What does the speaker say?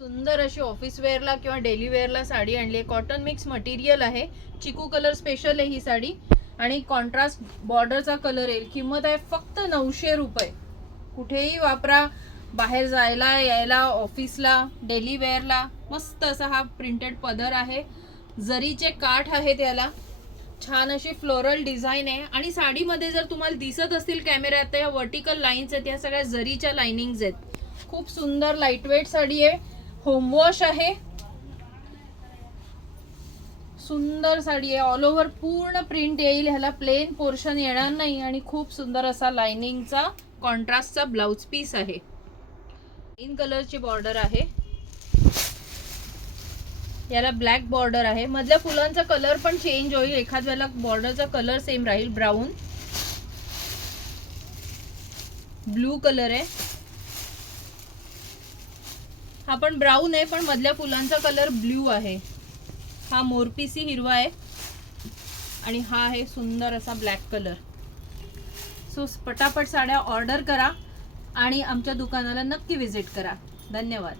सुंदर अशी ऑफिस वेअरला किंवा डेली वेअरला साडी आणली आहे. कॉटन मिक्स मटेरियल आहे. चिकू कलर स्पेशल आहे ही साडी आणि कॉन्ट्रास्ट बॉर्डरचा कलर येईल. किंमत आहे फक्त 900 रुपये. कुठेही वापरा, बाहेर जायला यायला, ऑफिसला, डेली वेअरला. मस्त असा हा प्रिंटेड पदर आहे. जरीचे काठ आहेत याला. छान अशी फ्लोरल डिझाईन आहे आणि साडीमध्ये जर तुम्हाला दिसत असतील कॅमेऱ्यात तर या वर्टिकल लाईन्स आहेत, या सगळ्या जरीच्या लाइनिंग्स आहेत. खूप सुंदर लाईटवेट साडी आहे. होमवॉश आहे. सुंदर साडी आहे. ऑल ओव्हर पूर्ण प्रिंट येईल. ह्याला प्लेन पोर्शन येणार नाही आणि खूप सुंदर असा लाइनिंगचा कॉन्ट्रास्टचा ब्लाउज पीस आहे. ग्रीन कलरची बॉर्डर आहे. याला ब्लॅक बॉर्डर आहे. मधल्या फुलांचा कलर पण चेंज होईल. एखाद वेळेला बॉर्डरचा कलर सेम राहील. ब्राऊन, ब्लू कलर आहे. हा पण ब्राऊन आहे पण मधल्या फुलांचा कलर ब्ल्यू आहे. हा मोरपिसी हिरवा आहे आणि हा आहे सुंदर असा ब्लॅक कलर. सो पटापट साड्या ऑर्डर करा आणि आमच्या दुकानाला नक्की विजिट करा. धन्यवाद.